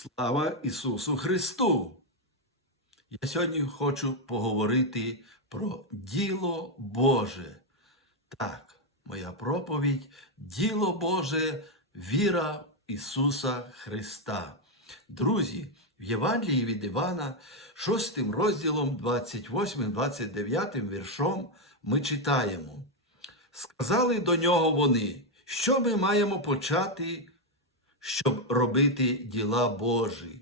Слава Ісусу Христу! Я сьогодні хочу поговорити про діло Боже. Так, моя проповідь діло Боже, віра Ісуса Христа. Друзі, в Євангелії від Івана, 6 розділом, 28-29 віршом ми читаємо. Сказали до нього вони, що ми маємо почати щоб робити діла Божі.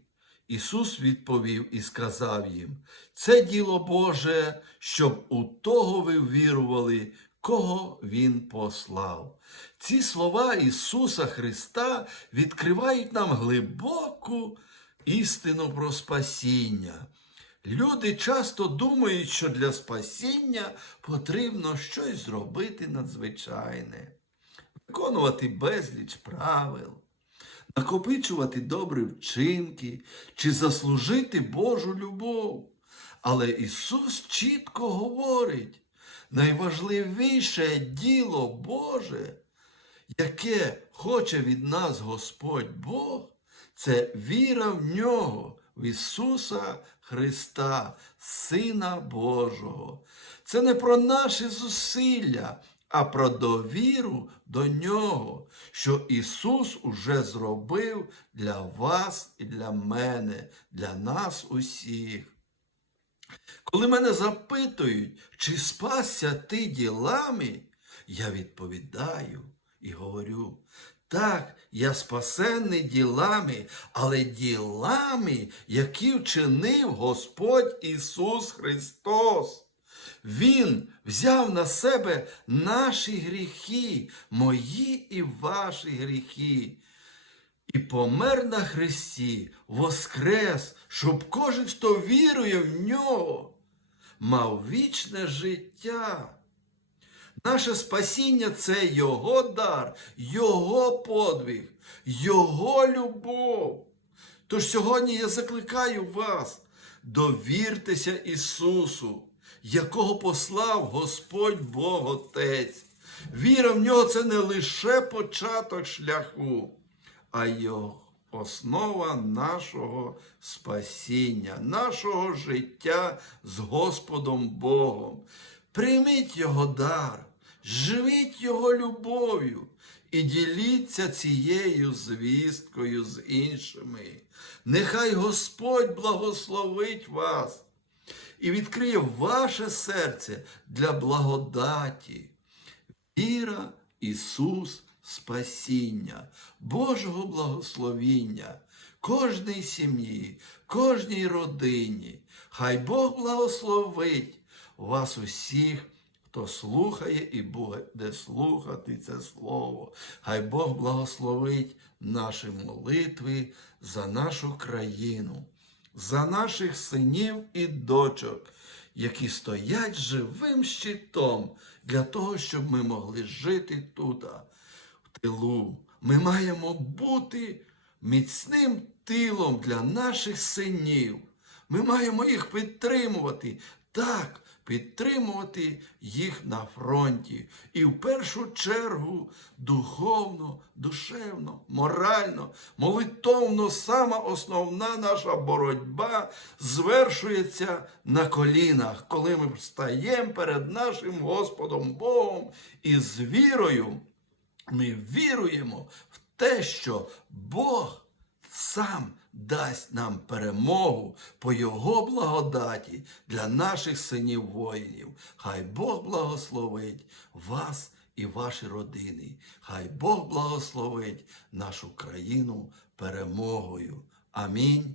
Ісус відповів і сказав їм: це діло Боже, щоб у того ви вірували, кого Він послав. Ці слова Ісуса Христа відкривають нам глибоку істину про спасіння. Люди часто думають, що для спасіння потрібно щось зробити надзвичайне, виконувати безліч правил накопичувати добрі вчинки чи заслужити Божу любов. Але Ісус чітко говорить, найважливіше діло Боже, яке хоче від нас Господь Бог, це віра в Нього, в Ісуса Христа, Сина Божого. Це не про наші зусилля, а про довіру до нього, що Ісус уже зробив для вас і для мене, для нас усіх. Коли мене запитують, чи спасся ти ділами, я відповідаю і говорю, так, я спасенний ділами, але ділами, які вчинив Господь Ісус Христос. Він взяв на себе наші гріхи, мої і ваші гріхи, і помер на Христі, воскрес, щоб кожен, хто вірує в нього, мав вічне життя. Наше спасіння це Його дар, Його подвиг, Його любов. Тож сьогодні я закликаю вас, довіртеся Ісусу якого послав Господь Бог Отець. Віра в нього це не лише початок шляху, а його основа нашого спасіння, нашого життя з Господом Богом. Прийміть Його дар, живіть Його любов'ю і діліться цією звісткою з іншими. Нехай Господь благословить вас і відкриє ваше серце для благодаті. Віра, Ісус, Спасіння, Божого благословіння, кожній сім'ї, кожній родині. Хай Бог благословить вас усіх. Хто слухає і буде слухати це слово, хай Бог благословить наші молитви за нашу країну за наших синів і дочок, які стоять живим щитом для того, щоб ми могли жити тут, в тилу. Ми маємо бути міцним тилом для наших синів. Ми маємо їх підтримувати. Так, підтримувати їх на фронті. І в першу чергу духовно, душевно, морально, молитовно, сама основна наша боротьба звершується на колінах, коли ми встаємо перед нашим Господом Богом і з вірою. Ми віруємо в те, що Бог сам дасть нам перемогу по Його благодаті для наших синів воїнів. Хай Бог благословить вас і ваші родини. Хай Бог благословить нашу країну перемогою. Амінь.